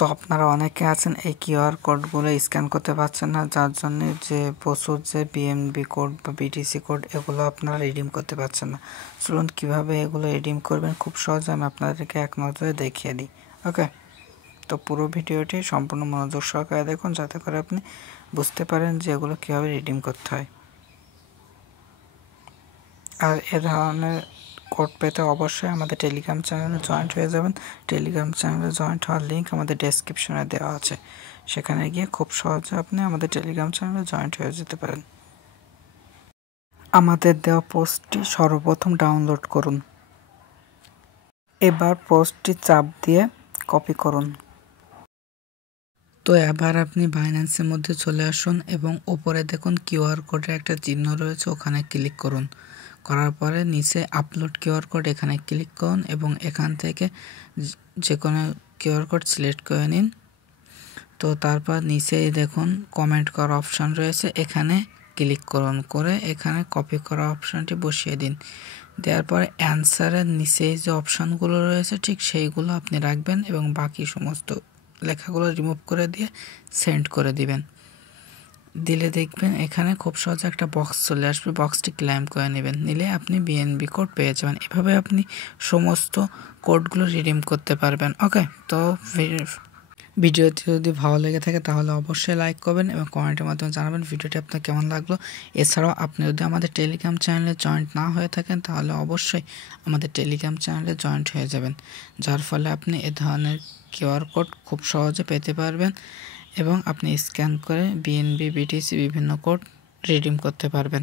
তো আপনারা অনেকে আছেন এই কিউআর কোডগুলো স্ক্যান করতে পারছেন না, যার জন্য যে প্রচুর যে বিএনবি কোড বা বিটিসি কোড এগুলো আপনারা রিডিম করতে পারছেন না। চলুন কীভাবে এগুলো রিডিম করবেন খুব সহজে আমি আপনাদেরকে এক নজরে দেখিয়ে দিই। ওকে, তো পুরো ভিডিওটি সম্পূর্ণ মনোযোগ সহকারে দেখুন, যাতে করে আপনি বুঝতে পারেন যে এগুলো কীভাবে রিডিম করতে হয়। আর এ ধরনের কোড পেতে অবশ্যই আমাদের টেলিগ্রাম চ্যানেলে জয়েন্ট হয়ে যাবেন। টেলিগ্রাম চ্যানেলে জয়েন্ট হওয়ার লিঙ্ক আমাদের ডেসক্রিপশনে দেওয়া আছে, সেখানে গিয়ে খুব সহজে আপনি আমাদের টেলিগ্রাম চ্যানেলে জয়েন্ট হয়ে যেতে পারেন। আমাদের দেওয়া পোস্টটি সর্বপ্রথম ডাউনলোড করুন। এবার পোস্টটি চাপ দিয়ে কপি করুন। তো এবার আপনি বাইন্যান্সের মধ্যে চলে আসুন এবং উপরে দেখুন কিউআর কোডের একটা চিহ্ন রয়েছে, ওখানে ক্লিক করুন। করার পরে নিচে আপলোড কিউআর কোড এখানে ক্লিক করুন এবং এখান থেকে যে কোনো কিউআর কোড সিলেক্ট করে নিন। তো তারপর নিচে দেখুন কমেন্ট করা অপশান রয়েছে, এখানে ক্লিক করুন, করে এখানে কপি করা অপশানটি বসিয়ে দিন। দেওয়ার পরে অ্যান্সারের নিচে যে অপশানগুলো রয়েছে ঠিক সেইগুলো আপনি রাখবেন এবং বাকি সমস্ত লেখাগুলো রিমুভ করে দিয়ে সেন্ড করে দিবেন। দিলে দেখবেন এখানে খুব সহজে একটা বক্স চলে আসবে, বক্সটি ক্লেম করে নেবেন, নিলে আপনি বিএনবি কোড পেয়ে যাবেন। এভাবে আপনি সমস্ত কোডগুলো রিডিম করতে পারবেন। ওকে, তো ভিডিওটি যদি ভালো লেগে থাকে তাহলে অবশ্যই লাইক করবেন এবং কমেন্টের মাধ্যমে জানাবেন ভিডিওটি আপনার কেমন লাগলো। এছাড়াও আপনি যদি আমাদের টেলিগ্রাম চ্যানেলে জয়েন্ট না হয়ে থাকেন তাহলে অবশ্যই আমাদের টেলিগ্রাম চ্যানেলে জয়েন্ট হয়ে যাবেন, যার ফলে আপনি এ ধরনের কিউআর কোড খুব সহজে পেতে পারবেন এবং আপনি স্ক্যান করে বিএনবি, বিটিসি বিভিন্ন কোড রিডিম করতে পারবেন।